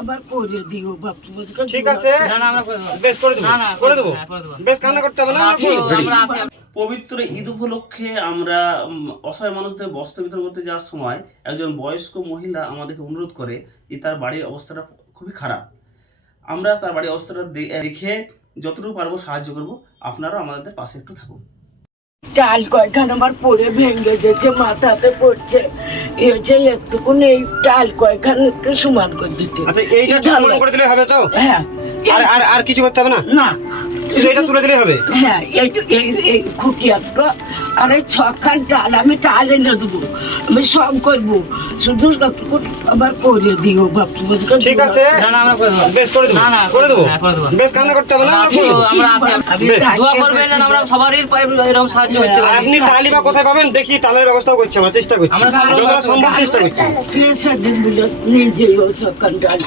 আবার করে দিও বাপু। ঠিক আছে, না না আমরা করে দেব। বেশ করে দেবো, না না করে দেবো। করে দেব। বেশ কান্না করতে হবে না, আমরা আছি, নাকি? আমরা আছি। পবিত্র ঈদ উপলক্ষে আমরা অসহায় মানুষদের বস্ত্র বিতরণ করতে যাওয়ার সময় একজন বয়স্ক মহিলা আমাদেরকে অনুরোধ করে যে তার বাড়ির অবস্থাটা খুবই খারাপ। আমরা তার বাড়ির অবস্থাটা দেখে যতটুকু পারবো সাহায্য করব। আপনারাও আমাদের পাশে একটু থাকুন। টাল কয়খান আমার পরে ভেঙে যেছে, মাথাতে পড়ছে, এই হচ্ছে একটুকুন এই টাল কয়খান একটু সমান করে দিতে। আচ্ছা, এইটা সমান করে দিলে হবে তো? হ্যাঁ। আর আর আর কিছু করতে হবে না? না, শুধু এটা তুলে দিলে হবে? হ্যাঁ, এই খুঁটি একটা আর এই ছখান টাল আমি টাল এনে দেবো, আমি সব করবো, শুধু আবার করে দিও বাপু। ঠিক আছে, না না আমরা করে দেব। বেশ করে দেবো, না না করে দেবো। হ্যাঁ, করে দেব। বেশ কান্না করতে হবে না, আমরা আছি, নাকি? আমরা আছি। বেশ। দোয়া করবেন যেন আমরা সবারই এরকম সাহায্য করতে আর পারি। আপনি টালি বা কোথায় পাবেন দেখি, টালের ব্যবস্থাও করছি, আমরা চেষ্টা করছি, আমরা সব যতটা সম্ভব চেষ্টা করছি। সেদিন বলে নিজেই ও ছখান টাল